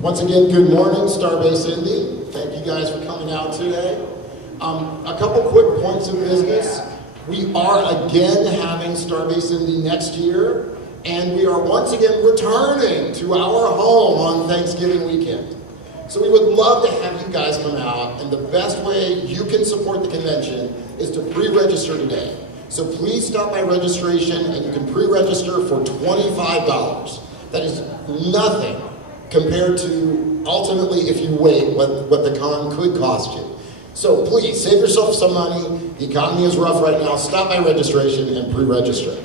Once again, good morning, Starbase Indy. Thank you guys for coming out today. A couple quick points of business. We are again having Starbase Indy next year, and we are once again returning to our home on Thanksgiving weekend. So we would love to have you guys come out, and the best way you can support the convention is to pre-register today. So please stop by registration, and you can pre-register for $25. That is nothing compared to ultimately, if you wait, what the con could cost you. So please, save yourself some money. The economy is rough right now. Stop by registration and pre-register.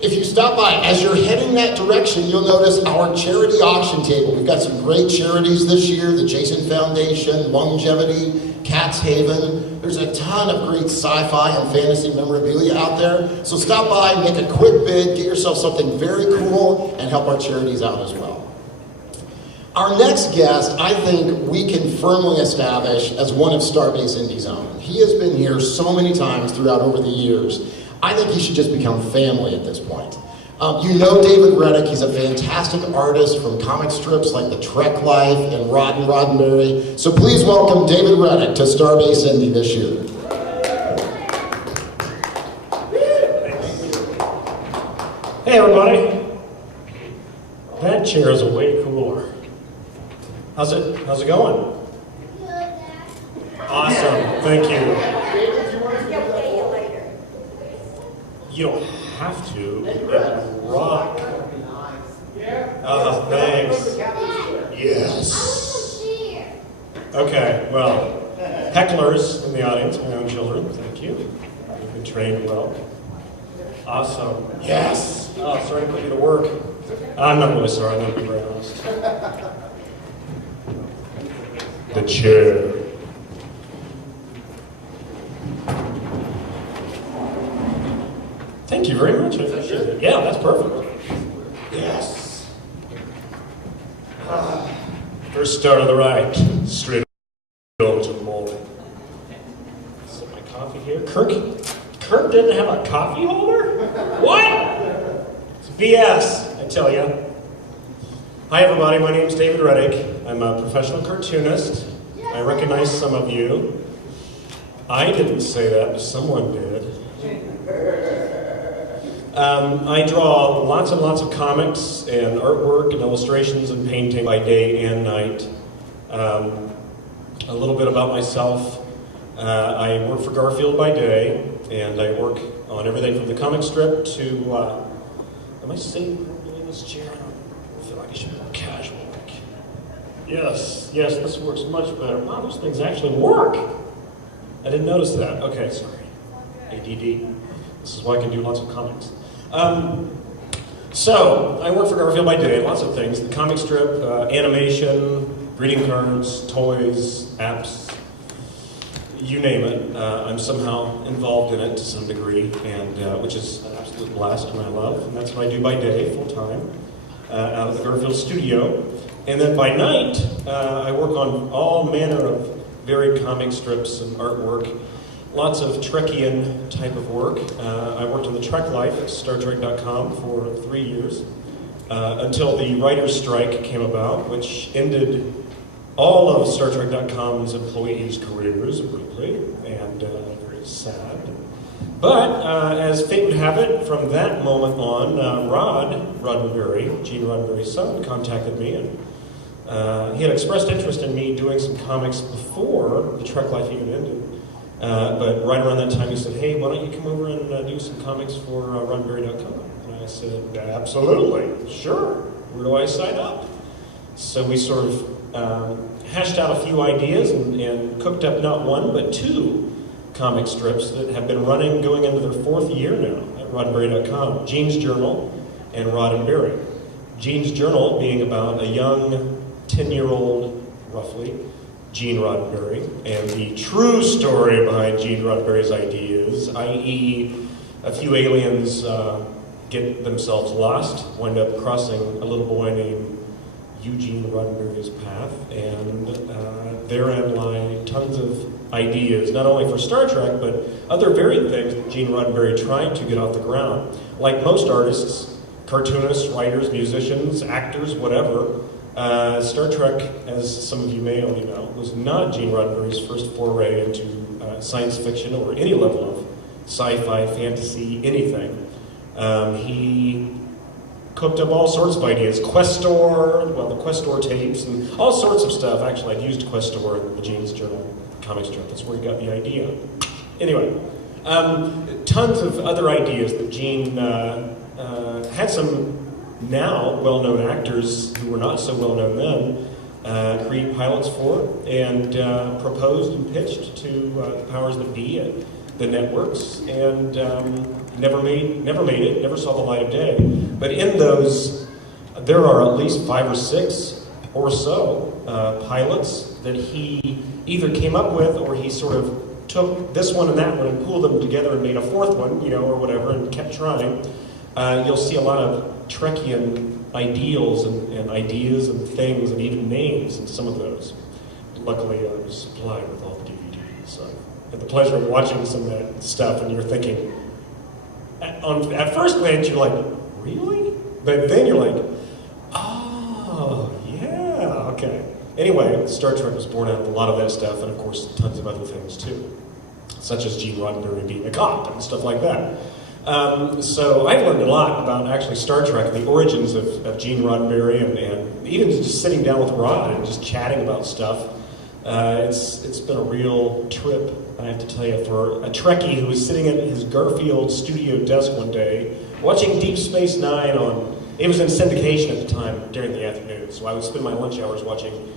If you stop by, as you're heading that direction, you'll notice our charity auction table. We've got some great charities this year, the Jason Foundation, Longevity, Cats Haven. There's a ton of great sci-fi and fantasy memorabilia out there. So stop by, make a quick bid, get yourself something very cool, and help our charities out as well. Our next guest, I think we can firmly establish as one of Starbase Indy's own. He has been here so many times throughout over the years. I think he should just become family at this point. You know David Reddick. He's a fantastic artist from comic strips like The Trek Life and Roddenberry. So please welcome David Reddick to Starbase Indy this year. Hey everybody. That chair is way cooler. How's it going? Awesome, thank you. You don't have to. It'll rock. Thanks. Yes. Okay, well, hecklers in the audience, my own children, thank you. You've been trained well. Awesome. Yes. Oh, sorry to put you to work. I'm not really sorry, I'm going to be very honest. The chair. Thank you very much. I appreciate it. Yeah, that's perfect. Yes. First start on the right, straight on to the morning. Set my coffee here. Kirk didn't have a coffee holder? What? It's BS, I tell you. Hi everybody, my name's David Reddick. I'm a professional cartoonist. I recognize some of you. I didn't say that, but someone did. I draw lots and lots of comics and artwork and illustrations and painting by day and night. A little bit about myself. I work for Garfield by day, and I work on everything from the comic strip to, am I sitting in this chair? I feel like I should be more casual. Yes, this works much better. Wow, those things actually work. I didn't notice that. Okay, sorry. ADD. This is why I can do lots of comics. So, I work for Garfield by day, lots of things. The comic strip, animation, greeting cards, toys, apps, you name it. I'm somehow involved in it to some degree, and which is an absolute blast and I love. And that's what I do by day, full time, out of the Garfield studio. And then by night, I work on all manner of varied comic strips and artwork. Lots of Trekkian type of work. I worked on the Trek Life at StarTrek.com for 3 years until the writer's strike came about, which ended all of StarTrek.com's employees' careers abruptly, and very sad. But as fate would have it, from that moment on, Roddenberry, Gene Roddenberry's son, contacted me, and he had expressed interest in me doing some comics before the Trek Life even ended. But right around that time, he said, hey, why don't you come over and do some comics for Roddenberry.com? And I said, absolutely, sure. Where do I sign up? So we sort of hashed out a few ideas and cooked up not one, but 2 comic strips that have been running, going into their 4th year now at Roddenberry.com. Gene's Journal and Roddenberry. Gene's Journal being about a young 10-year-old, roughly, Gene Roddenberry, and the true story behind Gene Roddenberry's ideas, i.e. a few aliens get themselves lost, wind up crossing a little boy named Eugene Roddenberry's path, and therein lie tons of ideas, not only for Star Trek, but other varied things that Gene Roddenberry tried to get off the ground. Like most artists, cartoonists, writers, musicians, actors, whatever, Star Trek, as some of you may already know, was not Gene Roddenberry's first foray into science fiction or any level of sci-fi, fantasy, anything. He cooked up all sorts of ideas. The Questor tapes, and all sorts of stuff. Actually, I'd used Questor in the Gene's Journal comic strip. That's where he got the idea. Anyway, tons of other ideas that Gene had some now well-known actors who were not so well-known then create pilots for, and proposed and pitched to the powers that be at the networks, and never made it, never saw the light of day. But in those, there are at least 5 or 6 or so pilots that he either came up with, or he sort of took this one and that one and pulled them together and made a 4th one, or whatever, and kept trying. You'll see a lot of Trekkian ideals and ideas and things and even names in some of those. Luckily, I was supplied with all the DVDs, so I had the pleasure of watching some of that stuff, and you're thinking, at first glance, you're like, really? But then you're like, oh, yeah, okay. Anyway, Star Trek was born out of a lot of that stuff, and of course, tons of other things too, such as Gene Roddenberry being a cop and stuff like that. So I've learned a lot about actually Star Trek, the origins of Gene Roddenberry, and even just sitting down with Rod and just chatting about stuff. It's been a real trip, I have to tell you, for a Trekkie who was sitting at his Garfield studio desk one day watching Deep Space Nine it was in syndication at the time during the afternoon, so I would spend my lunch hours watching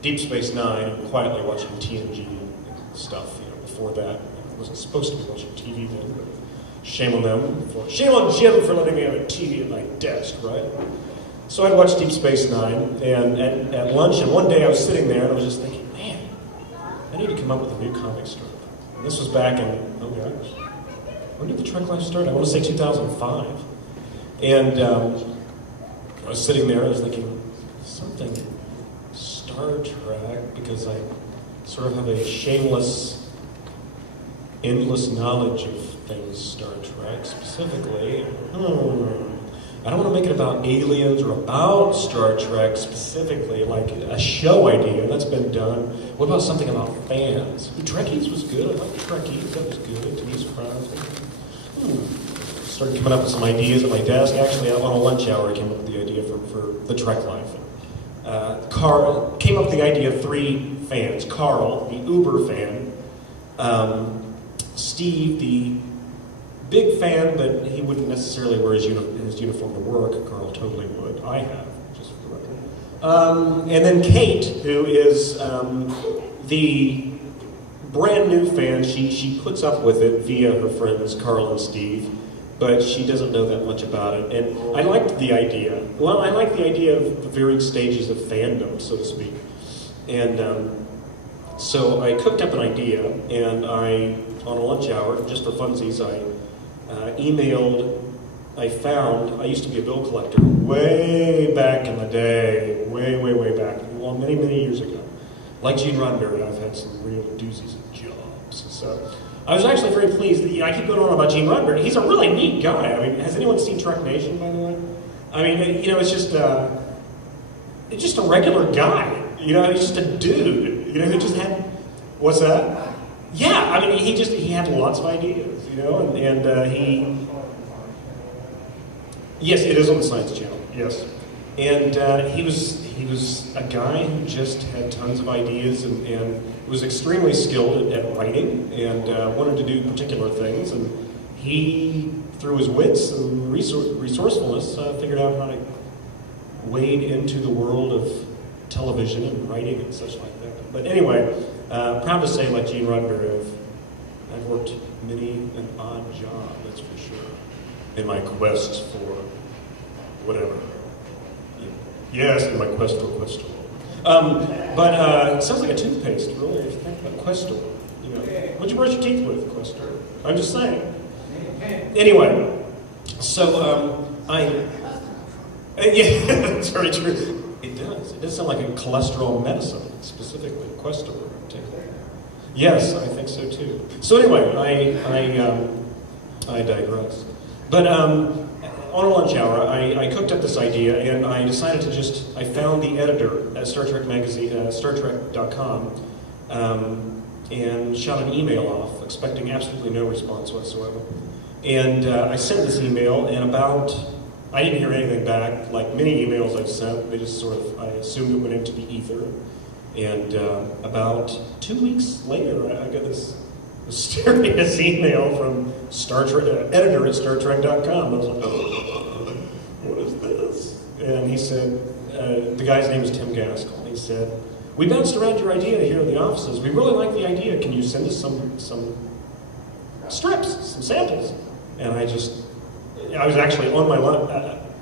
Deep Space Nine and quietly watching TNG and stuff, before that. I wasn't supposed to be watching TV then, but shame on them. Shame on Jim for letting me have a TV at my desk, right? So I'd watch Deep Space Nine, and at lunch, and one day I was sitting there and I was just thinking, man, I need to come up with a new comic strip. And this was back in, oh gosh, when did the Trek Life start? I want to say 2005. And I was sitting there, I was thinking, something Star Trek, because I sort of have a shameless, endless knowledge of things Star Trek specifically. I don't want to make it about aliens or about Star Trek specifically, like a show idea. That's been done. What about something about fans? Trekkies was good. I like Trekkies. That was good. Denise Crosby. Started coming up with some ideas at my desk. Actually, on a lunch hour, I came up with the idea for the Trek Life. Carl came up with the idea of 3 fans. Carl, the Uber fan. Steve, the big fan, but he wouldn't necessarily wear his uniform to work. Carl totally would. I have, just for the record. And then Kate, who is the brand new fan. She puts up with it via her friends Carl and Steve, but she doesn't know that much about it. And I liked the idea. Well, I like the idea of the varied stages of fandom, so to speak. And so I cooked up an idea, and on a lunch hour, just for funsies, I emailed, I used to be a bill collector way back in the day, way back, well, many years ago. Like Gene Roddenberry, I've had some real doozies of jobs. So I was actually very pleased that, I keep going on about Gene Roddenberry. He's a really neat guy. I mean, has anyone seen Trek Nation, by the way? I mean, it's just a regular guy. He's just a dude, who just had, what's that? Yeah, I mean, he had lots of ideas, and he, yes, it is on the Science Channel, yes. And he was a guy who just had tons of ideas and was extremely skilled at writing and wanted to do particular things. And he, through his wits and resourcefulness, figured out how to wade into the world of television and writing and such like that. But anyway, proud to say, like Gene Roddenberry, I've worked many an odd job, that's for sure, in my quest for whatever. Yes, in my quest for Questor. But it sounds like a toothpaste, really, if you think about Questor. What'd you brush your teeth with, Questor? I'm just saying. Anyway, so yeah, that's very true. It does. It does sound like a cholesterol medicine, specifically Questor. Yes, I think so too. So anyway, I digress. But on a lunch hour, I cooked up this idea, and I decided to I found the editor at Star Trek magazine, StarTrek.com, and shot an email off, expecting absolutely no response whatsoever. And I sent this email, and I didn't hear anything back. Like many emails I've sent, they just I assumed it went into the ether. And about 2 weeks later, I got this mysterious email from editor at StarTrek.com. I was like, oh, what is this? And he said, the guy's name is Tim Gaskell. He said, we bounced around your idea here in the offices. We really like the idea. Can you send us some strips, some samples? And I was actually on my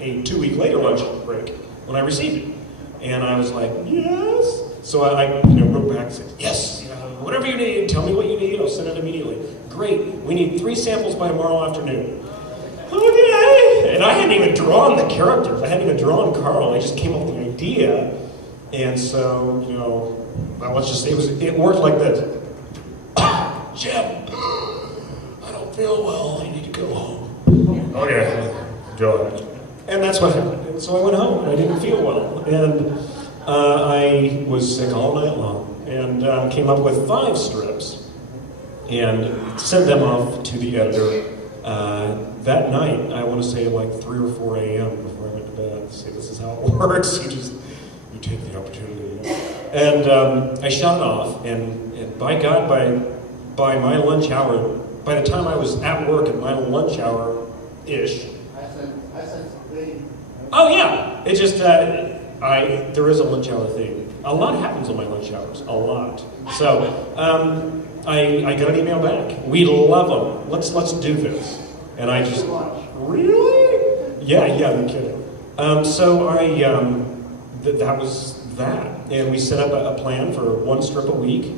a 2 week later lunch break when I received it. And I was like, yes. So I wrote back and said, yes, whatever you need, tell me what you need, I'll send it immediately. Great, we need 3 samples by tomorrow afternoon. Okay. And I hadn't even drawn the characters. I hadn't even drawn Carl. I just came up with the idea. And so, well, let's just say it worked like this. Jim, I don't feel well. I need to go home. Okay, go ahead. And that's what happened. And so I went home, and I didn't feel well. And I was sick all night long, and came up with 5 strips, and sent them off to the editor that night. I want to say like 3 or 4 a.m. before I went to bed. Say, this is how it works. You take the opportunity. And I shot it off, and by God, by my lunch hour, by the time I was at work at my lunch hour-ish. I sent something. Oh yeah, it just. There is a lunch hour thing. A lot happens on my lunch hours. A lot. So I got an email back. We love them. Let's do this. And I just really? Yeah, no kidding. So that was that. And we set up a plan for 1 strip a week.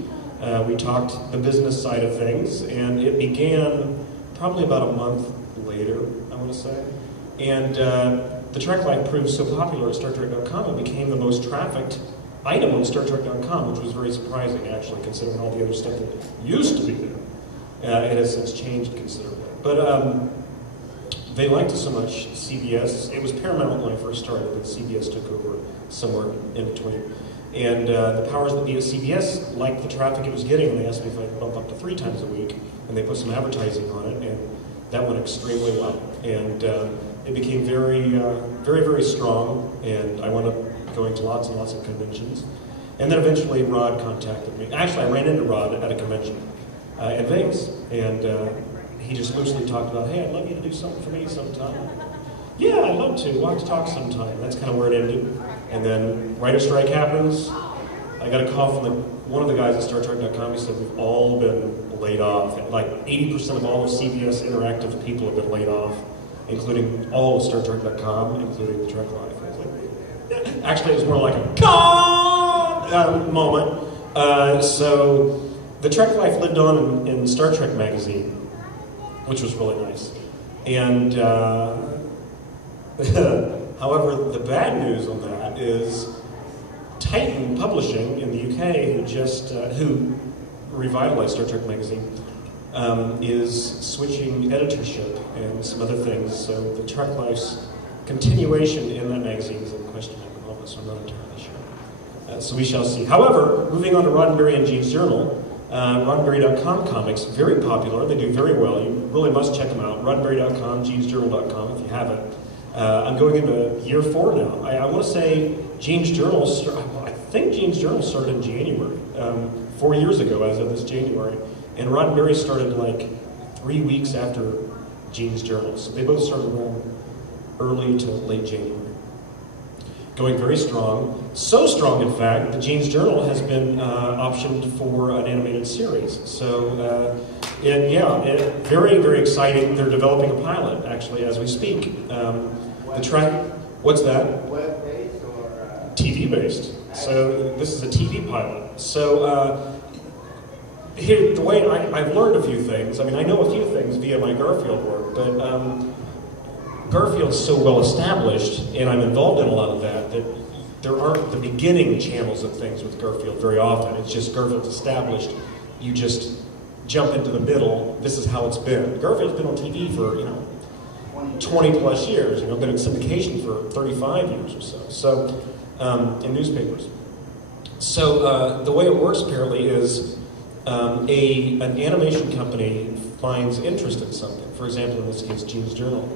We talked the business side of things, and it began probably about a month later, I want to say. And the Trek Life proved so popular at StarTrek.com, it became the most trafficked item on StarTrek.com, which was very surprising, actually, considering all the other stuff that used to be there. It has since changed considerably. But they liked it so much, CBS, it was Paramount when I first started, but CBS took over somewhere in between. And the powers that be at CBS liked the traffic it was getting, and they asked me if I'd bump up to 3 times a week, and they put some advertising on it, and that went extremely well. And it became very, very strong, and I wound up going to lots and lots of conventions. And then eventually Rod contacted me. Actually, I ran into Rod at a convention in Vegas, and he just loosely talked about, hey, I'd love you to do something for me sometime. Yeah, I'd love to. We'll have to talk sometime. That's kind of where it ended. And then writer strike happens. I got a call from one of the guys at StarTrek.com. He said, we've all been laid off. Like 80% of all of CBS Interactive people have been laid off, including all of StarTrek.com, including the Trek Life. I was like, actually, it was more like a God moment. So the Trek Life lived on in Star Trek magazine, which was really nice. And however, the bad news on that is Titan Publishing in the UK, who revitalized Star Trek magazine, is switching editorship and some other things. So the Trek Life's continuation in that magazine is in question at the moment, so I'm not entirely sure. So we shall see. However, moving on to Roddenberry and Gene's Journal, Roddenberry.com comics, very popular. They do very well. You really must check them out. Roddenberry.com, Gene'sJournal.com if you haven't. I'm going into year 4 now. I want to say Gene's Journal, I think Gene's Journal started in January, 4 years ago as of this January. And Roddenberry started like 3 weeks after Gene's Journal. So they both started around early to late January. Going very strong. So strong, in fact, that Gene's Journal has been optioned for an animated series. So, very, very exciting. They're developing a pilot, actually, as we speak. What's that? Web-based or? TV-based. So this is a TV pilot. So here, the way I've learned a few things. I mean, I know a few things via my Garfield work, but Garfield's so well established, and I'm involved in a lot of that there aren't the beginning channels of things with Garfield very often. It's just Garfield's established. You just jump into the middle. This is how it's been. Garfield's been on TV for, 20 plus years. Been in syndication for 35 years or so. So, in newspapers. So the way it works apparently is an animation company finds interest in something. For example, in this case, Gene's Journal.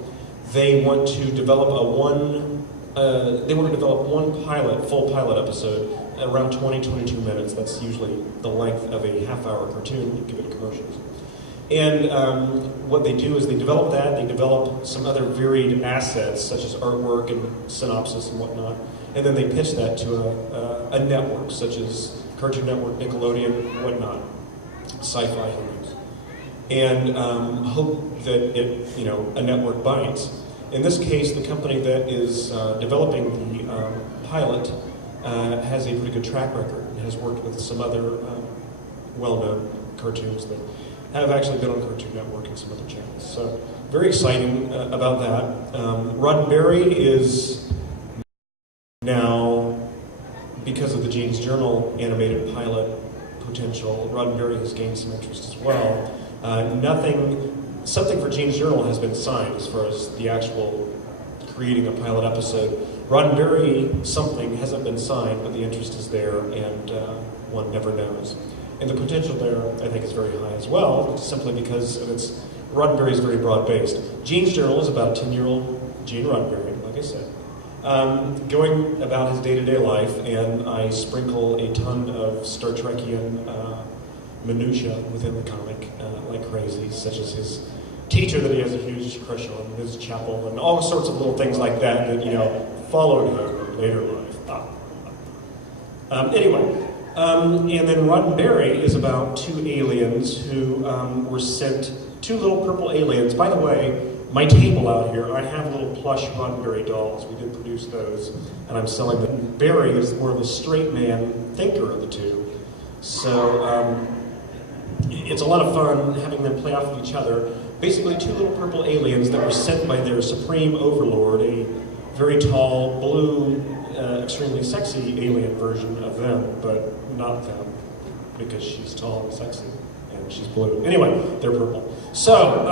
They want to develop one full pilot episode, around 22 minutes. That's usually the length of a half-hour cartoon, given commercials. And what they do is they develop that, they develop some other varied assets, such as artwork and synopsis and whatnot, and then they pitch that to a network, such as Cartoon Network, Nickelodeon, whatnot, Sci-Fi Holdings, and hope that a network bites. In this case, the company that is developing the pilot has a pretty good track record and has worked with some other well-known cartoons that have actually been on Cartoon Network and some other channels. So very exciting about that. Roddenberry is now, because of the Gene's Journal animated pilot potential, Roddenberry has gained some interest as well. Something for Gene's Journal has been signed as far as the actual creating a pilot episode. Roddenberry something hasn't been signed, but the interest is there, and one never knows. And the potential there, I think, is very high as well, simply because of Roddenberry is very broad-based. Gene's Journal is about a 10-year-old Gene Roddenberry, like I said, going about his day-to-day life, and I sprinkle a ton of Star Trekian minutiae within the comic like crazy, such as his teacher that he has a huge crush on, his chapel, and all sorts of little things like that followed him in later life. Anyway. And then Roddenberry is about two aliens who were sent, two little purple aliens. By the way, my table out here, I have little plush Roddenberry dolls. We did produce those, and I'm selling them. Barry is more of a straight man thinker of the two. So it's a lot of fun having them play off of each other. Basically, two little purple aliens that were sent by their supreme overlord, a very tall, blue, extremely sexy alien version of them, but not them, because she's tall and sexy, and she's blue. Anyway, they're purple. So,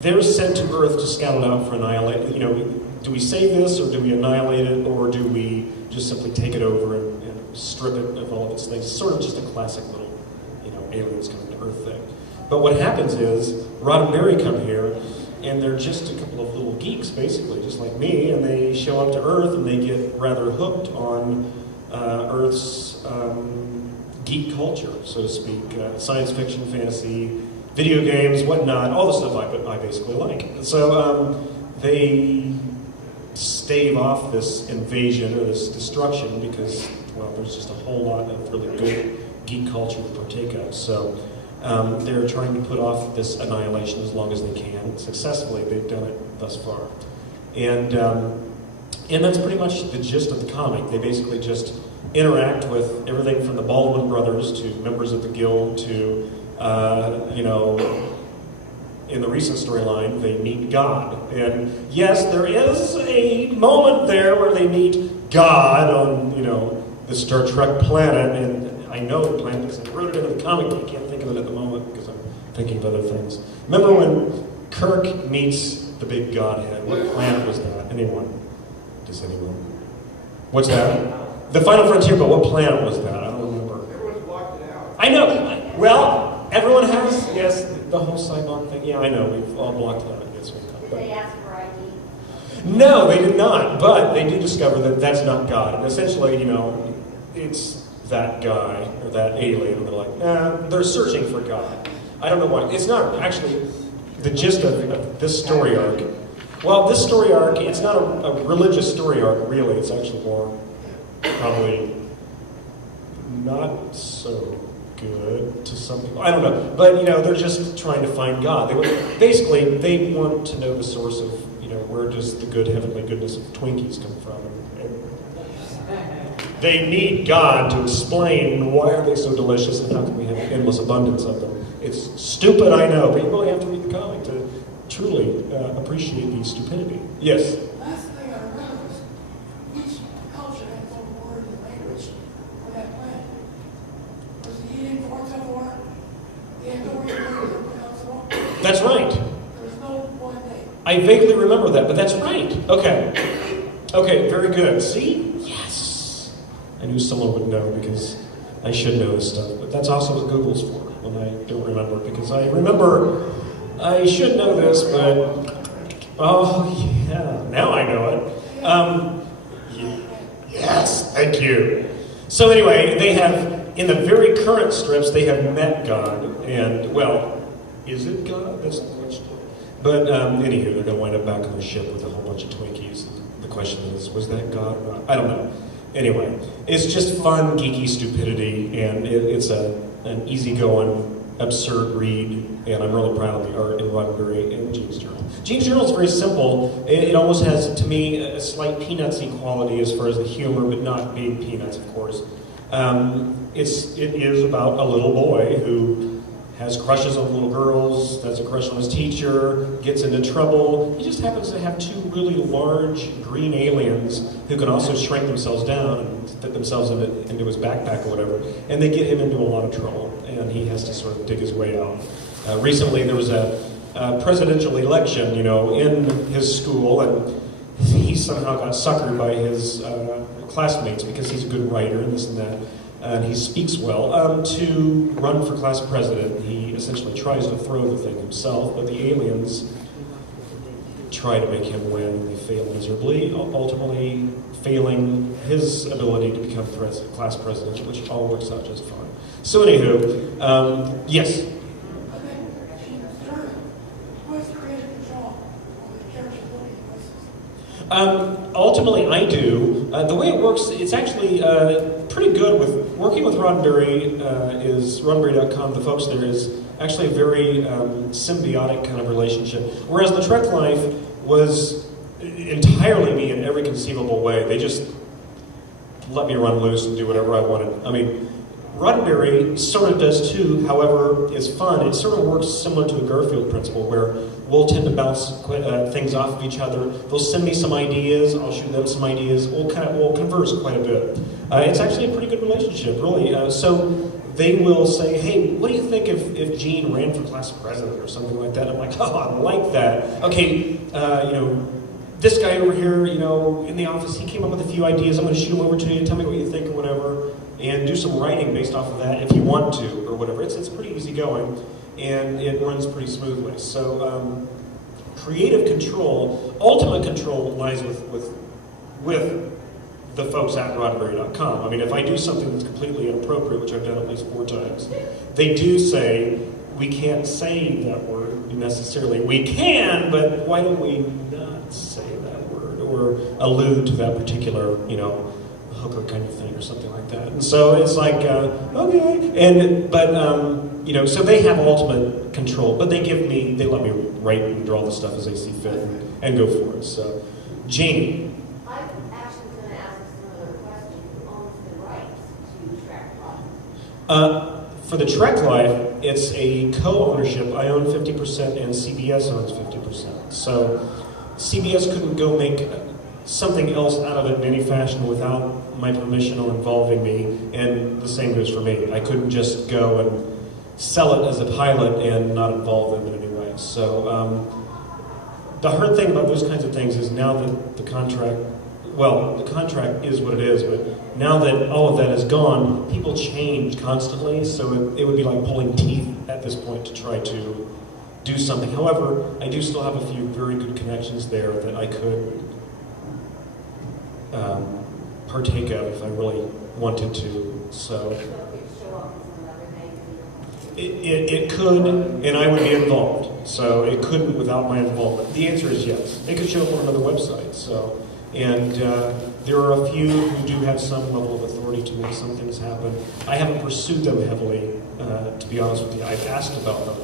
they're sent to Earth to scout it out for annihilate. Do we save this, or do we annihilate it, or do we just simply take it over and strip it of all of its things? It's sort of just a classic little, aliens coming to Earth thing. But what happens is, Roddenberry come here, and they're just a couple of little geeks, basically, just like me, and they show up to Earth and they get rather hooked on Earth's geek culture, so to speak. Science fiction, fantasy, video games, whatnot, all the stuff I basically like. So they stave off this invasion or this destruction because, well, there's just a whole lot of really good geek culture to partake of. So they're trying to put off this annihilation as long as they can. Successfully, they've done it thus far. And that's pretty much the gist of the comic. They basically just interact with everything from the Baldwin brothers to members of the guild to, in the recent storyline, they meet God. And yes, there is a moment there where they meet God on, the Star Trek planet. And I know the planet because I wrote it into the comic, but I can't think of it at the moment because I'm thinking of other things. Remember when Kirk meets the big Godhead? What planet was that? Anyone? Does anyone? What's that? The Final Frontier, but what planet was that? I don't remember. Everyone's blocked it out. I know. Well, everyone has, yes, the whole Cybon thing. Yeah, I know. We've all blocked it out. Yes, Did they ask for ID? No, they did not. But they do discover that that's not God. And essentially, it's that guy or that alien. And they're like, they're searching for God. I don't know why. It's not actually the gist of this story arc. Well, this story arc, it's not a religious story arc, really. It's actually more probably not so good to some people. I don't know. But, they're just trying to find God. They want to know the source of, where does the good heavenly goodness of Twinkies come from. And they need God to explain why are they so delicious and how can we have an endless abundance of them. It's stupid, I know, but you really have to read the comic to truly appreciate the stupidity. Yes? Last thing I read was each culture had its own word and language for that planet. Was the eating for war? They had no way to pronounce it all. That's right. I vaguely remember that, but that's right. Okay, very good. See? Yes. I knew someone would know because I should know this stuff, but that's also what Google's for when I don't remember, because I remember I should know this, but oh yeah, now I know it. Yes, thank you. So anyway, they have, in the very current strips, they have met God, and well, is it God? That's the question. But anywho, they're going to wind up back on the ship with a whole bunch of Twinkies. The question is, was that God or not? I don't know. Anyway, it's just fun, geeky stupidity, and it's an easygoing, absurd read, and I'm really proud of the art in Roddenberry and Gene's Journal. Gene's Journal is very simple. It almost has, to me, a slight Peanutsy quality as far as the humor, but not being Peanuts, of course. It is about a little boy who has crushes on little girls, has a crush on his teacher, gets into trouble. He just happens to have two really large green aliens who can also shrink themselves down and fit themselves into his backpack or whatever, and they get him into a lot of trouble, and he has to sort of dig his way out. Recently there was a presidential election, in his school, and he somehow got suckered by his classmates because he's a good writer and this and that. And he speaks well, to run for class president. He essentially tries to throw the thing himself, but the aliens try to make him win, and they fail miserably, ultimately failing his ability to become class president, which all works out just fine. So anywho, yes? Ultimately, I do. The way it works, it's actually pretty good with working with Roddenberry. Is Roddenberry.com. The folks there is actually a very symbiotic kind of relationship. Whereas the Trek Life was entirely me in every conceivable way. They just let me run loose and do whatever I wanted. I mean, Roddenberry sort of does too, however, it's fun. It sort of works similar to the Garfield principle, where we'll tend to bounce things off of each other. They'll send me some ideas, I'll shoot them some ideas. We'll converse quite a bit. It's actually a pretty good relationship, really. So they will say, hey, what do you think if Gene ran for class president or something like that? I'm like, oh, I like that. Okay, this guy over here, in the office, he came up with a few ideas. I'm going to shoot them over to you. Tell me what you think or whatever. And do some writing based off of that if you want to or whatever. It's pretty easy going, and it runs pretty smoothly. So creative control, ultimate control lies with the folks at Roddenberry.com. I mean, if I do something that's completely inappropriate, which I've done at least 4 times, they do say, we can't say that word necessarily. We can, but why don't we not say that word or allude to that particular, hooker kind of thing or something like that. And so it's like, okay. But so they have ultimate control, but they let me write and draw the stuff as they see fit and go for it. So, Jane. I'm actually going to ask a similar question. Who owns the rights to Trek Life? For the Trek Life, it's a co-ownership. I own 50% and CBS owns 50%. So CBS couldn't go make something else out of it in any fashion without my permission or involving me, and the same goes for me. I couldn't just go and sell it as a pilot and not involve them in any way. So the hard thing about those kinds of things is now that the contract is what it is, but now that all of that is gone, people change constantly, so it would be like pulling teeth at this point to try to do something. However, I do still have a few very good connections there that I could partake of if I really wanted to. So it could, and I would be involved. So it couldn't without my involvement. The answer is yes. They could show up on another website. So, and there are a few who do have some level of authority to make some things happen. I haven't pursued them heavily, to be honest with you. I've asked about them,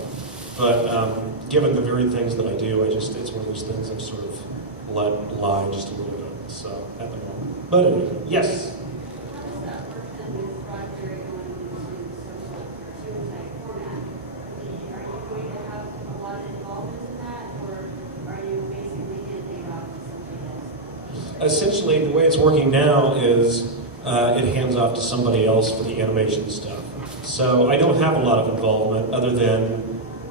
but given the very things that I do, it's one of those things I've sort of let lie just a little bit. So at the moment, but anyway, yes. How does that work then with Roddenberry going into some sort of cartoon type format? I mean, are you going to have a lot of involvement in that, or are you basically handing it off to somebody else? Essentially, the way it's working now is it hands off to somebody else for the animation stuff. So I don't have a lot of involvement other than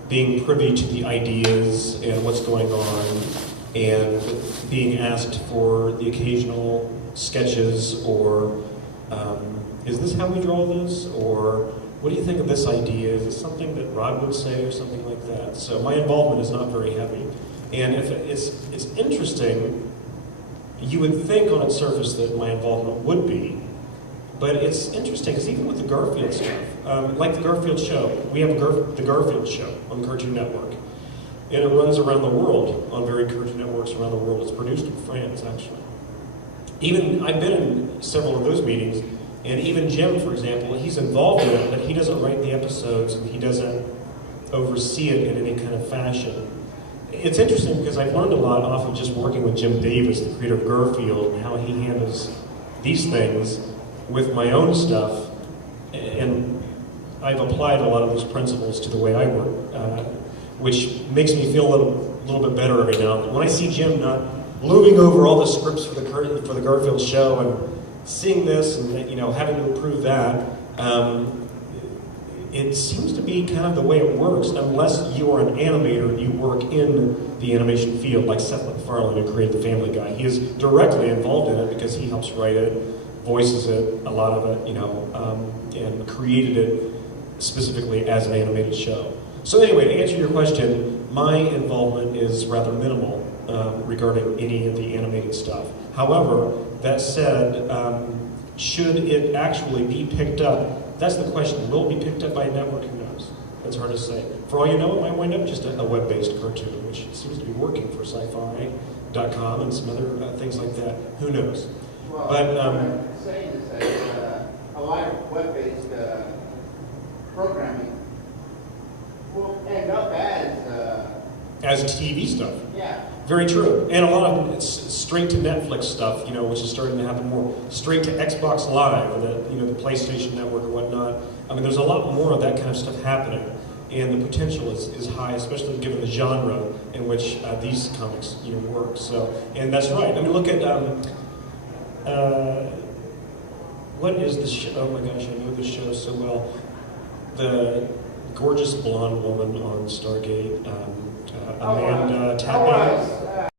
being privy to the ideas and what's going on and being asked for the occasional sketches or is this how we draw this, or what do you think of this idea? Is it something that Rod would say or something like that? So my involvement is not very heavy. And if it's interesting, you would think on its surface that my involvement would be, but it's interesting because even with the Garfield stuff, like the Garfield show, we have the Garfield show on Cartoon Network. And it runs around the world on various Cartoon Networks around the world. It's produced in France, actually. I've been in several of those meetings, and even Jim, for example, he's involved in it, but he doesn't write the episodes and he doesn't oversee it in any kind of fashion. It's interesting because I've learned a lot off of just working with Jim Davis, the creator of Garfield, and how he handles these things with my own stuff. And I've applied a lot of those principles to the way I work, which makes me feel a little bit better every now and then. When I see Jim not looming over all the scripts for the Garfield show and seeing this and having to approve that, it seems to be kind of the way it works, unless you are an animator and you work in the animation field, like Seth MacFarlane, who created The Family Guy. He is directly involved in it because he helps write it, voices it, a lot of it, and created it specifically as an animated show. So anyway, to answer your question, my involvement is rather minimal regarding any of the animated stuff. However, that said, should it actually be picked up? That's the question. Will it be picked up by a network? Who knows? That's hard to say. For all you know, it might wind up just a web-based cartoon, which seems to be working for sci-fi.com and some other things like that. Who knows? Well, But what I'm saying is that a lot of web-based programming will end up as TV stuff. Yeah. Very true. And a lot of it's straight to Netflix stuff, which is starting to happen more. Straight to Xbox Live, or the PlayStation Network or whatnot. I mean, there's a lot more of that kind of stuff happening. And the potential is high, especially given the genre in which these comics work. So, and that's right. I mean, look at what is the show? Oh my gosh, I know this show so well. The gorgeous blonde woman on Stargate, Amanda Tappan.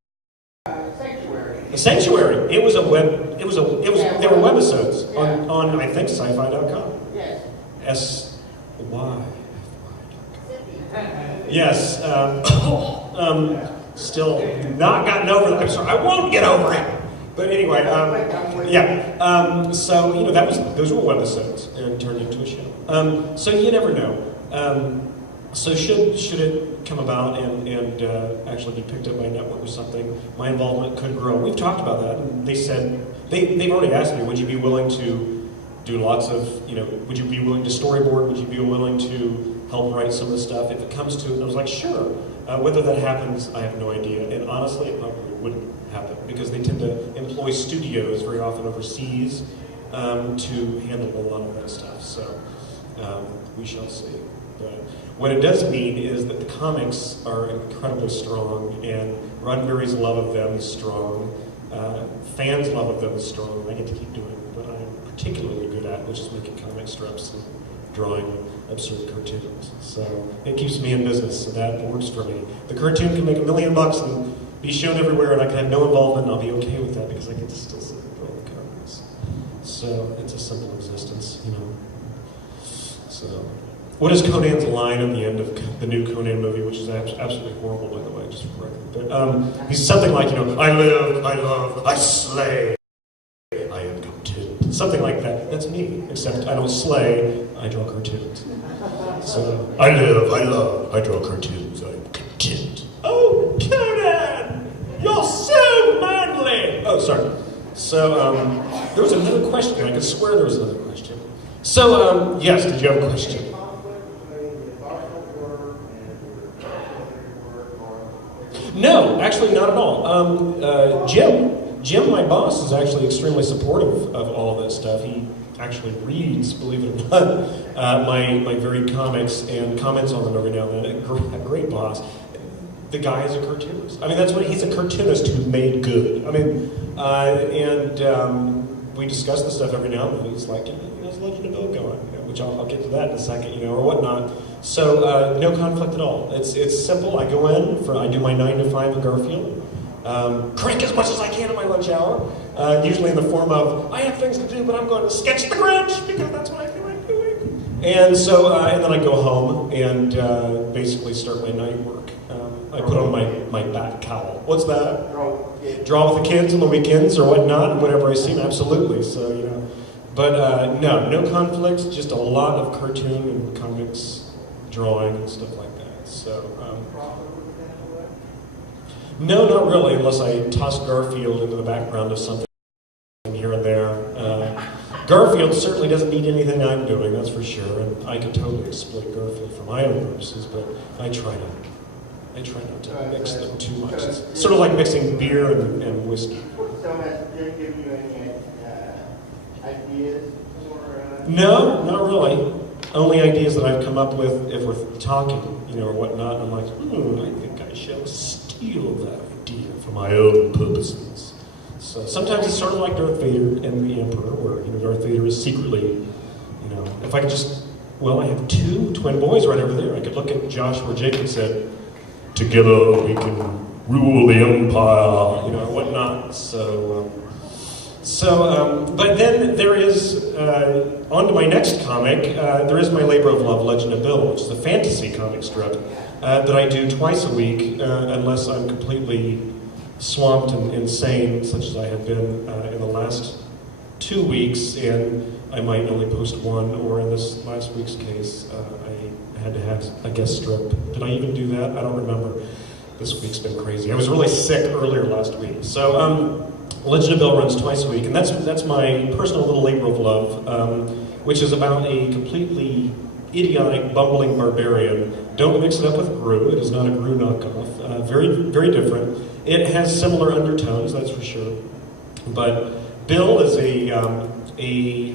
Sanctuary. The Sanctuary. It was a web. It was. There were webisodes on I think sci-fi.com. Yes. SY. Yes. Still not gotten over that. I'm sorry. I won't get over it. But anyway, yeah. So those were webisodes and turned into a show. So you never know. So should it come about and actually be picked up by a network or something, my involvement could grow. We've talked about that, and they said they've already asked me, would you be willing to do lots of would you be willing to storyboard? Would you be willing to help write some of the stuff if it comes to it? And I was like, sure. Whether that happens, I have no idea. And honestly, it probably wouldn't happen because they tend to employ studios very often overseas to handle a lot of that stuff. So we shall see. But what it does mean is that the comics are incredibly strong, and Roddenberry's love of them is strong. Fans' love of them is strong. I get to keep doing what I'm particularly good at, which is making comic strips and drawing absurd cartoons. So it keeps me in business, so that works for me. The cartoon can make $1 million and be shown everywhere, and I can have no involvement, and I'll be okay with that because I get to still sit and draw the comics. So it's a simple existence, So, what is Conan's line at the end of the new Conan movie, which is absolutely horrible, by the way, just for the record. But he's something like, I live, I love, I slay, I am content. Something like that. That's me, except I don't slay, I draw cartoons. So, I live, I love, I draw cartoons, I'm content. Oh, Conan! You're so manly! Oh, sorry. So, there was another question. I could swear there was another question. So, yes, did you have a question? No, actually not at all. Jim, my boss, is actually extremely supportive of all of that stuff. He actually reads, believe it or not, my very comics and comments on them every now and then. A great boss. The guy is a cartoonist. I mean, he's a cartoonist who made good. I mean, we discuss the stuff every now and then. He's like, how's Legend of Bill going? Which I'll get to that in a second, or whatnot. So no conflict at all. It's simple. I go in, I do my 9 to 5 at Garfield. crank as much as I can in my lunch hour, usually in the form of, I have things to do, but I'm going to sketch the Grinch, because that's what I feel like doing. And so, and then I go home and basically start my night work. I put on my bat cowl. What's that? Draw with the kids on the weekends or whatnot, and whenever I see them, absolutely. So, you know. But no conflicts, just a lot of cartoon and comics, drawing and stuff like that. So, no, not really, unless I toss Garfield into the background of something here and there. Garfield certainly doesn't need anything I'm doing, that's for sure, and I could totally exploit Garfield for my own purposes, but I try not to mix them too much. It's sort of like mixing beer and whiskey. So has Dick given you any ideas for? No, not really. Only ideas that I've come up with if we're talking, you know, or whatnot. I'm like, I think I shall steal that idea for my own purposes. So sometimes it's sort of like Darth Vader and the Emperor, where, you know, Darth Vader is secretly, you know, if I could just, well, I have two twin boys right over there. I could look at Joshua Jacobs said, together we can rule the empire, you know, whatnot. So, but then there is, on to my next comic, there is my labor of love, Legend of Bill, which is a fantasy comic strip that I do twice a week, unless I'm completely swamped and insane, such as I have been in the last 2 weeks, and I might only post one, or in this last week's case, I had to have a guest strip. Did I even do that? I don't remember. This week's been crazy. I was really sick earlier last week. So, Legend of Bill runs twice a week, and that's my personal little labor of love, which is about a completely idiotic, bumbling barbarian. Don't mix it up with Gru. It is not a Gru knockoff. Very, very different. It has similar undertones, that's for sure. But Bill is a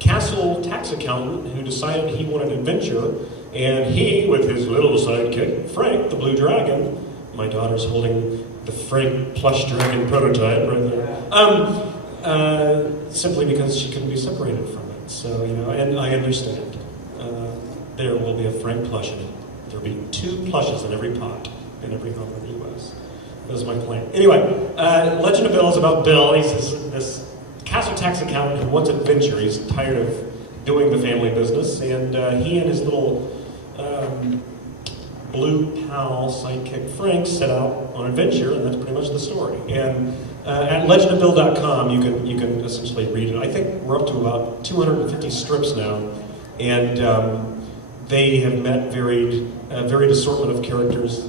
castle tax accountant who decided he wanted adventure, and he, with his little sidekick, Frank, the Blue Dragon, my daughter's holding the Frank plush dragon prototype right there, simply because she couldn't be separated from it. So, you know, and I understand. There will be a Frank plush in it. There'll be 2 plushes in every pot in every home in the U.S. That was my plan. Anyway, Legend of Bill is about Bill. He's this castle tax accountant who wants adventure. He's tired of doing the family business, and he and his little blue pal sidekick Frank set out on adventure, and that's pretty much the story. And at legendofbill.com, you can essentially read it. I think we're up to about 250 strips now, and they have met varied assortment of characters.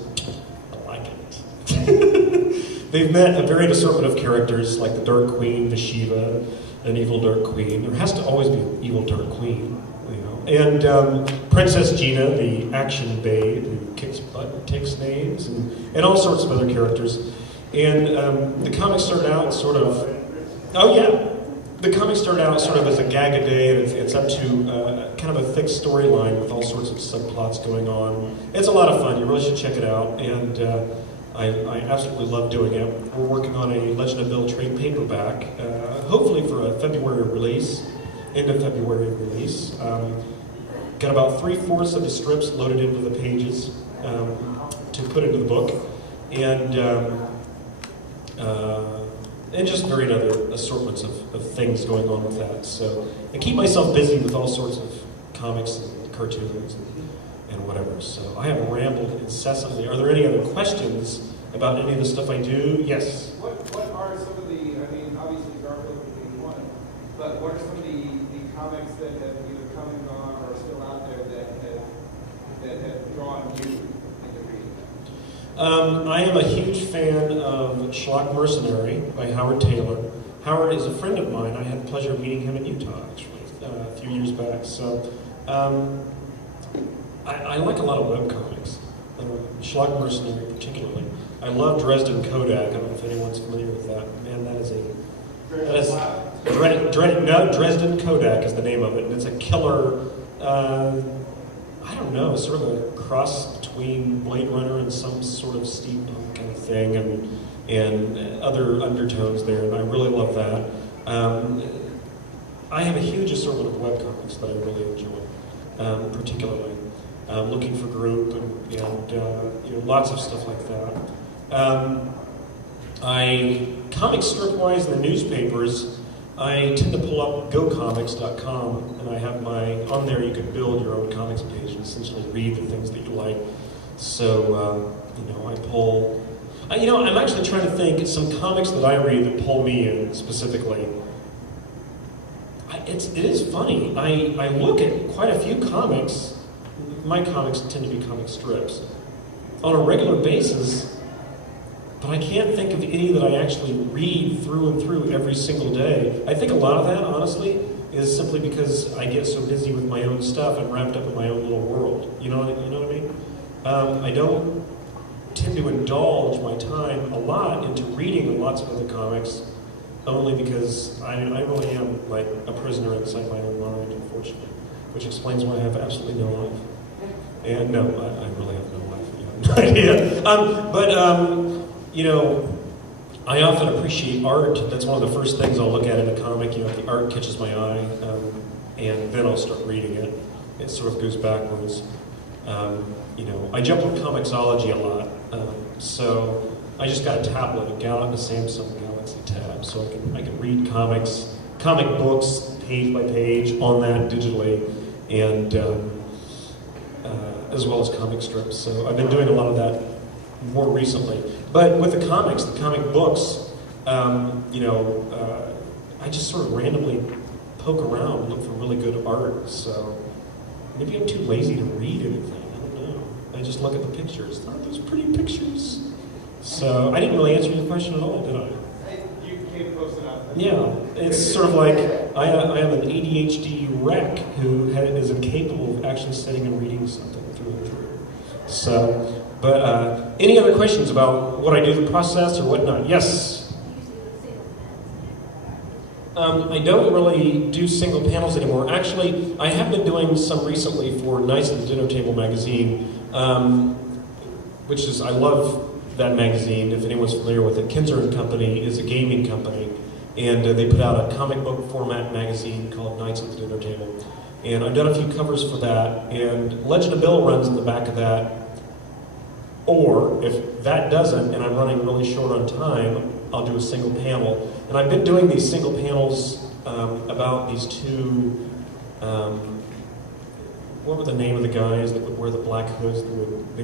I like it. They've met a varied assortment of characters like the Dark Queen, the Shiva, an evil Dark Queen. There has to always be an evil Dark Queen, you know. And Princess Gina, the action babe who kicks butt and takes names, and all sorts of other characters. And the comic started out sort of, the comic started out sort of as a gag a day, and it's up to kind of a thick storyline with all sorts of subplots going on. It's a lot of fun. You really should check it out, and I absolutely love doing it. We're working on a Legend of Bill trade paperback, hopefully for a February release, end of February release. Got about 3/4 of the strips loaded into the pages to put into the book, and just varied other assortments of things going on with that. So I keep myself busy with all sorts of comics and cartoons and whatever. So I have rambled incessantly. Are there any other questions about any of the stuff I do? Yes? What are some of the, I mean, obviously Garfield would be one, but what are some of the comics that have either come and gone or are still out there that have drawn you into reading? I am a huge fan of Schlock Mercenary by Howard Taylor. Howard is a friend of mine. I had the pleasure of meeting him in Utah, actually, a few years back. So I like a lot of webcomics, Schlock Mercenary particularly. I love Dresden Kodak. I don't know if anyone's familiar with that. Man, Dresden Kodak is the name of it, and it's a killer, I don't know, sort of a cross between Blade Runner and some sort of steampunk kind of thing, and other undertones there, and I really love that. I have a huge assortment of webcomics that I really enjoy, particularly. Looking for Group and lots of stuff like that. comic strip-wise in the newspapers, I tend to pull up gocomics.com, and I have on there you can build your own comics page and essentially read the things that you like. So, I pull, I'm actually trying to think some comics that I read that pull me in specifically. It is funny. I look at quite a few comics. My comics tend to be comic strips on a regular basis, but I can't think of any that I actually read through and through every single day. I think a lot of that, honestly, is simply because I get so busy with my own stuff and wrapped up in my own little world. You know what I mean? I don't tend to indulge my time a lot into reading lots of other comics, only because I really am like a prisoner inside my own mind, unfortunately, which explains why I have absolutely no life. And no, I really have no life. You have no idea. I often appreciate art. That's one of the first things I'll look at in a comic. If the art catches my eye, and then I'll start reading it. It sort of goes backwards. I jump on Comixology a lot. So I just got a tablet, a Samsung Galaxy Tab, so I can read comic books, page by page on that digitally, and as well as comic strips. So I've been doing a lot of that more recently. But with the comic books, I just sort of randomly poke around and look for really good art. So maybe I'm too lazy to read anything. I don't know. I just look at the pictures. Aren't those pretty pictures? So I didn't really answer your question at all, did I? You came close enough. Yeah, it's sort of like I am an ADHD wreck who is incapable of actually sitting and reading something through and through. So, but any other questions about what I do, the process or whatnot? Yes? I don't really do single panels anymore. Actually, I have been doing some recently for Knights at the Dinner Table magazine, which is, I love that magazine, if anyone's familiar with it. Kinzer & Company is a gaming company, and they put out a comic book format magazine called Knights at the Dinner Table. And I've done a few covers for that, and Legend of Bill runs in the back of that. Or, if that doesn't, and I'm running really short on time, I'll do a single panel. And I've been doing these single panels about these two, what were the name of the guys that would wear the black hoods? They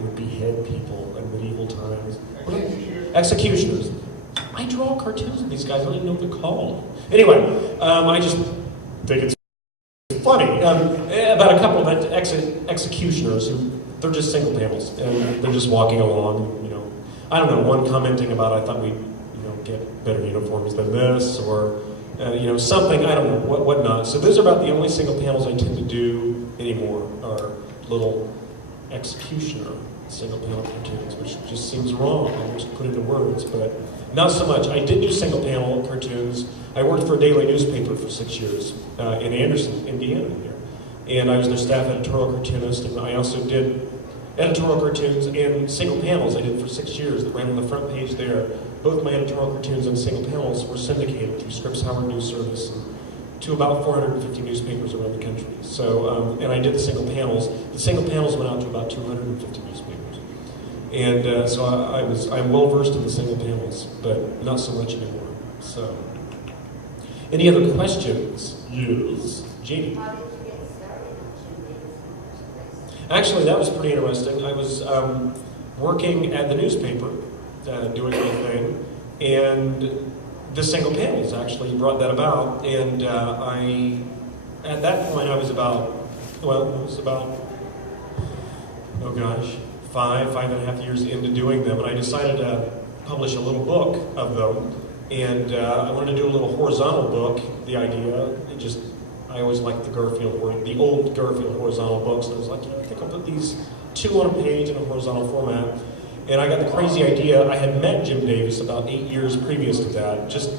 would behead people in medieval times. Executioners. I draw cartoons of these guys. I don't even know what they're called. Anyway, I just think it's funny. About a couple of executioners who, they're just single panels, and they're just walking along, I don't know, one commenting about, I thought we'd, get better uniforms than this, or, something, I don't know, whatnot. So those are about the only single panels I tend to do anymore, are little executioner single panel cartoons, which just seems wrong, almost put into words, but not so much. I did do single panel cartoons. I worked for a daily newspaper for 6 years in Anderson, Indiana here. And I was their staff editorial cartoonist, and I also did editorial cartoons and single panels I did for 6 years that ran on the front page there. Both my editorial cartoons and single panels were syndicated through Scripps Howard News Service to about 450 newspapers around the country. So, and I did the single panels. The single panels went out to about 250 newspapers. And so I'm well versed in the single panels, but not so much anymore. So, any other questions? Yes, Jamie. How did you get started on Jim Davis in the first place? Actually, that was pretty interesting. I was working at the newspaper, doing my thing, and the single panels actually brought that about. And at that point, I was about, oh gosh, 5.5 years into doing them, and I decided to publish a little book of them. And I wanted to do a little horizontal book. The idea, I always liked the old Garfield horizontal books. And I was like, I think I'll put these two on a page in a horizontal format. And I got the crazy idea. I had met Jim Davis about 8 years previous to that, just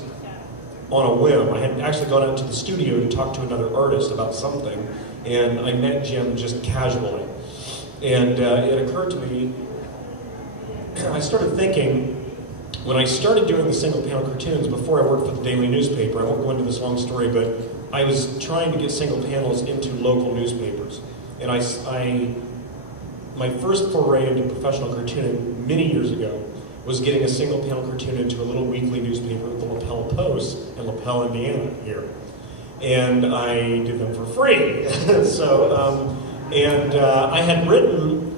on a whim. I had actually gone out to the studio to talk to another artist about something, and I met Jim just casually. And it occurred to me, I started thinking, when I started doing the single panel cartoons, before I worked for the daily newspaper, I won't go into this long story, but I was trying to get single panels into local newspapers. And my first foray into professional cartooning many years ago was getting a single panel cartoon into a little weekly newspaper, the Lapel Post in Lapel, Indiana here. And I did them for free. I had written,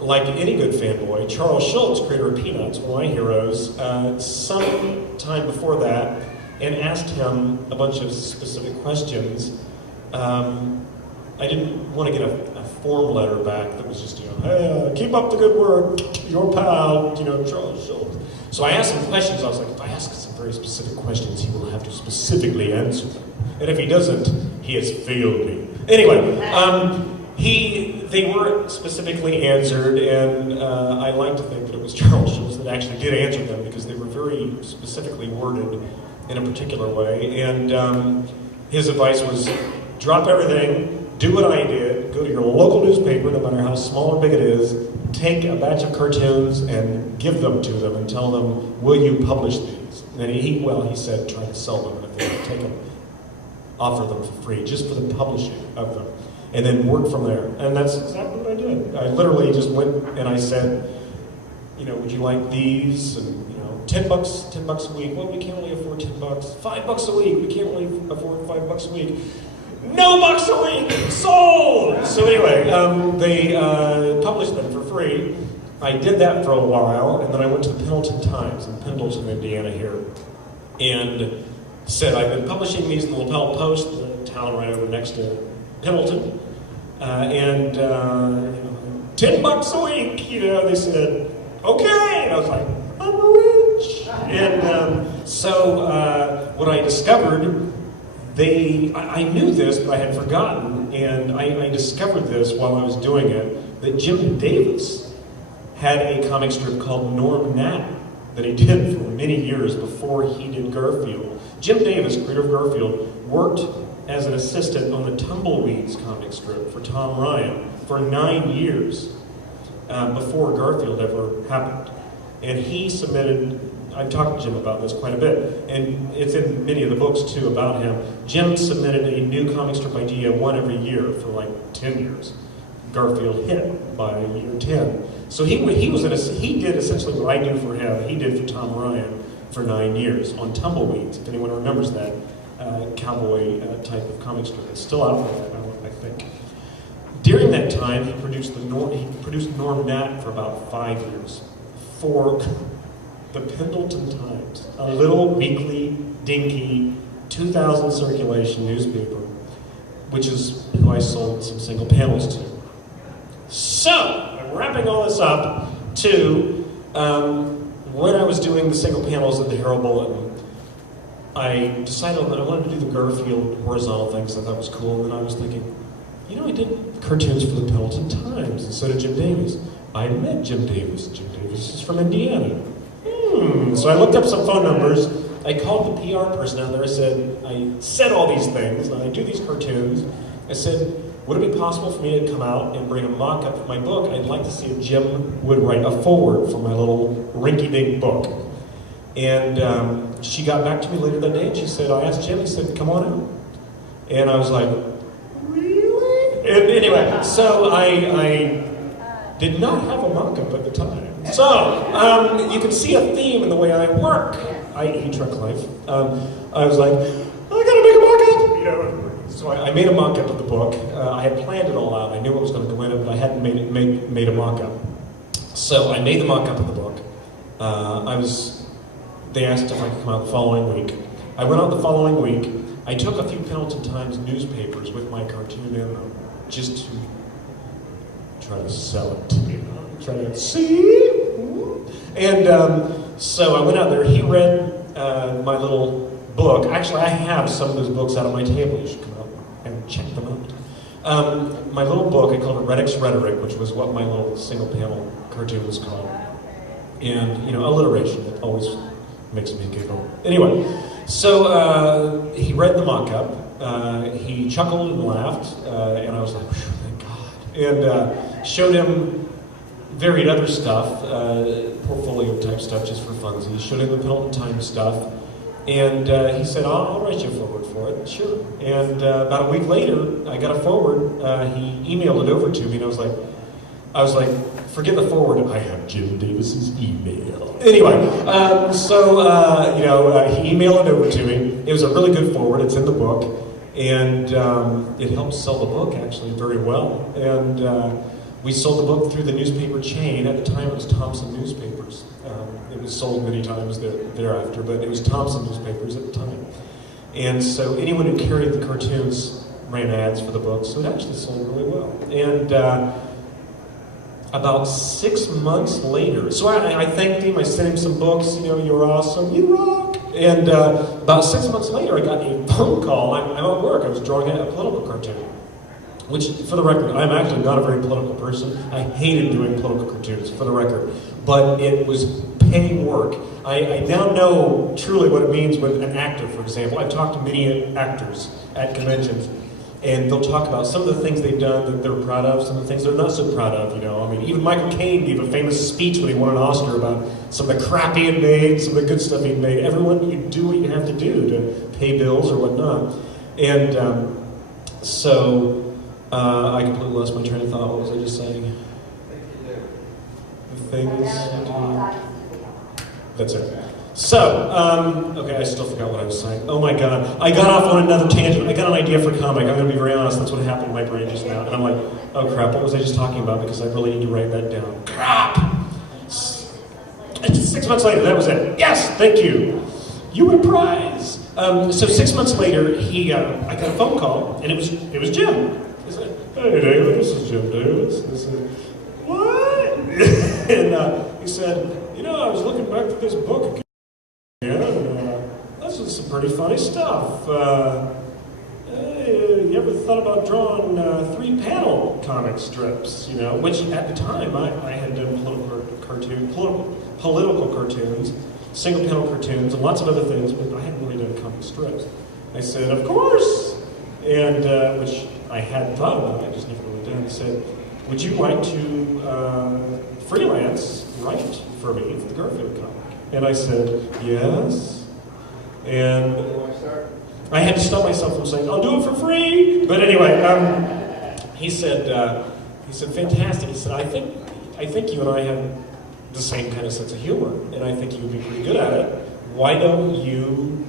like any good fanboy, Charles Schultz, creator of Peanuts, one of my heroes, some time before that, and asked him a bunch of specific questions. I didn't want to get a form letter back that was just, hey, keep up the good work, your pal, Charles Schultz. So I asked him questions. I was like, if I ask some very specific questions, he will have to specifically answer them. And if he doesn't, he has failed me. Anyway, they were specifically answered, and I like to think that it was Charles Schultz that actually did answer them because they were very specifically worded in a particular way. And his advice was, drop everything, do what I did, go to your local newspaper, no matter how small or big it is, take a batch of cartoons and give them to them and tell them, will you publish these? And he said, try to sell them, and if they would take them, offer them for free, just for the publishing of them, and then work from there. And that's exactly what I did. I literally just went and I said, would you like these? And $10 a week. Well, we can't really afford $10. $5 a week. We can't really afford $5 a week. No bucks a week. Sold. So anyway, they published them for free. I did that for a while, and then I went to the Pendleton Times in Pendleton, Indiana here, and said, I've been publishing these in the Lapel Post, the town right over next to Pendleton, and $10 a week. They said, okay. And I was like, I'm rich. And so what I discovered, I knew this, but I had forgotten, and I discovered this while I was doing it, that Jim Davis had a comic strip called Norm Nat that he did for many years before he did Garfield. Jim Davis, creator of Garfield, worked as an assistant on the Tumbleweeds comic strip for Tom Ryan for 9 years before Garfield ever happened. And he submitted, I've talked to Jim about this quite a bit, and it's in many of the books too about him. Jim submitted a new comic strip idea one every year for like 10 years. Garfield hit by year 10. So he did essentially what I do for him, he did for Tom Ryan for 9 years on Tumbleweeds, if anyone remembers that cowboy type of comic strip. It's still out there, I think. During that time, he produced Norm Nat for about 5 years for the Pendleton Times, a little weekly, dinky, 2,000 circulation newspaper, which is who I sold some single panels to. So, I'm wrapping all this up to when I was doing the single panels of the Herald Bulletin, I decided that I wanted to do the Garfield horizontal thing because I thought it was cool, and I was thinking, I did cartoons for the Pendleton Times, and so did Jim Davis. I met Jim Davis. Jim Davis is from Indiana. So I looked up some phone numbers. I called the PR person out there. I said all these things, and I do these cartoons. I said, would it be possible for me to come out and bring a mock-up for my book? I'd like to see if Jim would write a foreword for my little rinky-dink book. And she got back to me later that day, and she said, I asked Jim, he said, come on out. And I was like, really? And anyway, so I did not have a mock-up at the time. So, you can see a theme in the way I work, i.e. truck life. I was like, I gotta make a mock-up! So I made a mock-up of the book. I had planned it all out. I knew what was going to go in it, but I hadn't made a mock-up. So I made the mock-up of the book. They asked if I could come out the following week. I went out the following week. I took a few Pendleton Times newspapers with my cartoon in them, just to try to sell it. Try to see. And so I went out there. He read my little book. Actually, I have some of those books out on my table. You should come out and check them out. My little book, I called it Reddick's Reddick, which was what my little single panel cartoon was called. And, alliteration, it always makes me giggle. Anyway, so he read the mock-up. He chuckled and laughed, and I was like, thank God. And showed him varied other stuff, portfolio type stuff just for funsies. Showed him the Pendleton Times stuff. And he said, I'll write you a forward for it. Sure. And about a week later, I got a forward. He emailed it over to me, and I was like, forget the forward. I have Jim Davis's email. Anyway, he emailed it over to me. It was a really good forward. It's in the book. And it helped sell the book, actually, very well. And we sold the book through the newspaper chain. At the time, it was Thompson Newspapers. It was sold many times thereafter, but it was Thompson Newspapers at the time. And so anyone who carried the cartoons ran ads for the book, so it actually sold really well. And about 6 months later, so I thanked him, I sent him some books, you're awesome, you rock. And about 6 months later, I got a phone call. I'm at work, I was drawing a political cartoon. Which, for the record, I'm actually not a very political person. I hated doing political cartoons, for the record. But it was paying work. I now know truly what it means when an actor, for example, I've talked to many actors at conventions, and they'll talk about some of the things they've done that they're proud of, some of the things they're not so proud of, I mean, even Michael Caine gave a famous speech when he won an Oscar about some of the crap he had made, some of the good stuff he'd made. Everyone, you do what you have to do to pay bills or whatnot. And I completely lost my train of thought. What was I just saying? The things you do. That's it. So, okay, I still forgot what I was saying. Oh my God, I got off on another tangent. I got an idea for a comic. I'm going to be very honest. That's what happened in my brain just now. And I'm like, oh crap, what was I just talking about? Because I really need to write that down. Crap! 6 months later, that was it. Yes, thank you. You win a prize. So 6 months later, I got a phone call, and it was Jim. He said, hey David, this is Jim Davis. I said, what? And he said, I was looking back at this book again, and this is some pretty funny stuff. You ever thought about drawing 3-panel comic strips, which at the time I had done political cartoons, single-panel cartoons, and lots of other things, but I hadn't really done comic strips. I said, of course, and which I had thought about, I just never really done. He said, would you like to freelance write for me for the Garfield comic? And I said, yes. And I had to stop myself from saying, I'll do it for free. But anyway, he said, fantastic. He said, I think you and I have the same kind of sense of humor, and I think you would be pretty good at it. Why don't you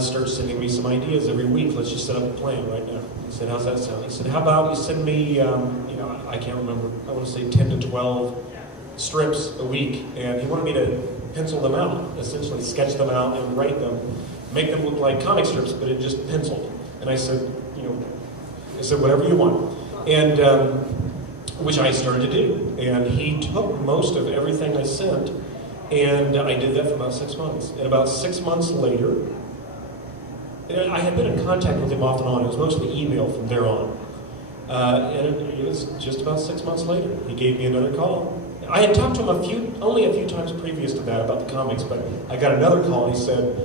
start sending me some ideas every week? Let's just set up a plan right now. He said, how's that sound? He said, how about you send me, I can't remember, I want to say 10 to 12 strips a week, and he wanted me to pencil them out, essentially sketch them out and write them, make them look like comic strips, but it just penciled. And I said, whatever you want. And which I started to do. And he took most of everything I sent, and I did that for about 6 months. And about 6 months later, I had been in contact with him off and on. It was mostly email from there on. And it was just about 6 months later, he gave me another call. I had talked to him only a few times previous to that about the comics, but I got another call, and he said,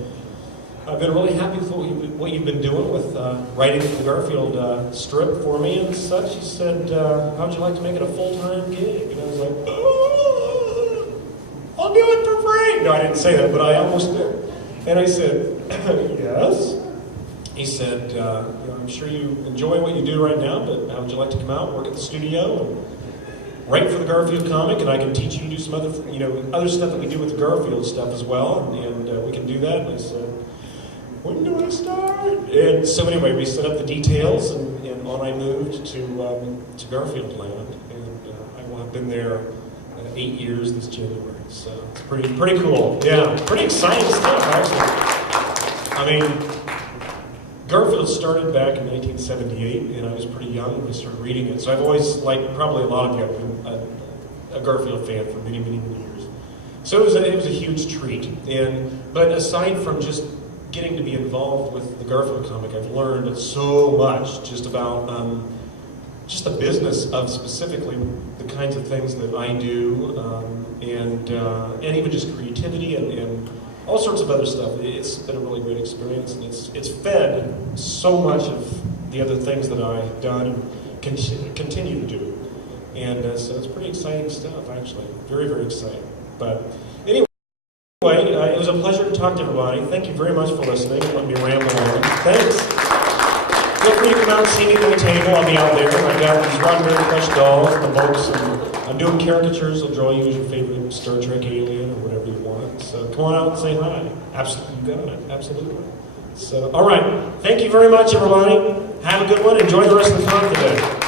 I've been really happy with what you've been doing with writing the Garfield strip for me and such. He said, how would you like to make it a full-time gig? And I was like, oh, I'll do it for free. No, I didn't say that, but I almost did. And I said, yes. He said, I'm sure you enjoy what you do right now, but how would you like to come out and work at the studio and write for the Garfield comic, and I can teach you to do some other, other stuff that we do with the Garfield stuff as well, and we can do that. And I said, when do I start? And so anyway, we set up the details, and on I moved to Garfield Land, and I will have been there 8 years this January. So it's pretty cool. Yeah, pretty exciting stuff actually. I mean, Garfield started back in 1978, and I was pretty young when I started reading it. So I've always, like probably a lot of you, I've been a Garfield fan for many, many, many years. So it was a huge treat. But aside from just getting to be involved with the Garfield comic, I've learned so much just about just the business of specifically the kinds of things that I do, and even just creativity and all sorts of other stuff. It's been a really great experience, and it's fed so much of the other things that I've done and continue to do. And so it's pretty exciting stuff, actually. Very, very exciting. But anyway, it was a pleasure to talk to everybody. Thank you very much for listening. Let me ramble on. Thanks. Feel free to come out and see me at the table. I'll be out there. I've got these Roddenberry plush dolls and the books, and I'm doing caricatures. I'll draw you as your favorite Star Trek alien or whatever you want. So come on out and say hi. Absolutely, you got it. Absolutely. So, all right. Thank you very much, everybody. Have a good one. Enjoy the rest of the con today.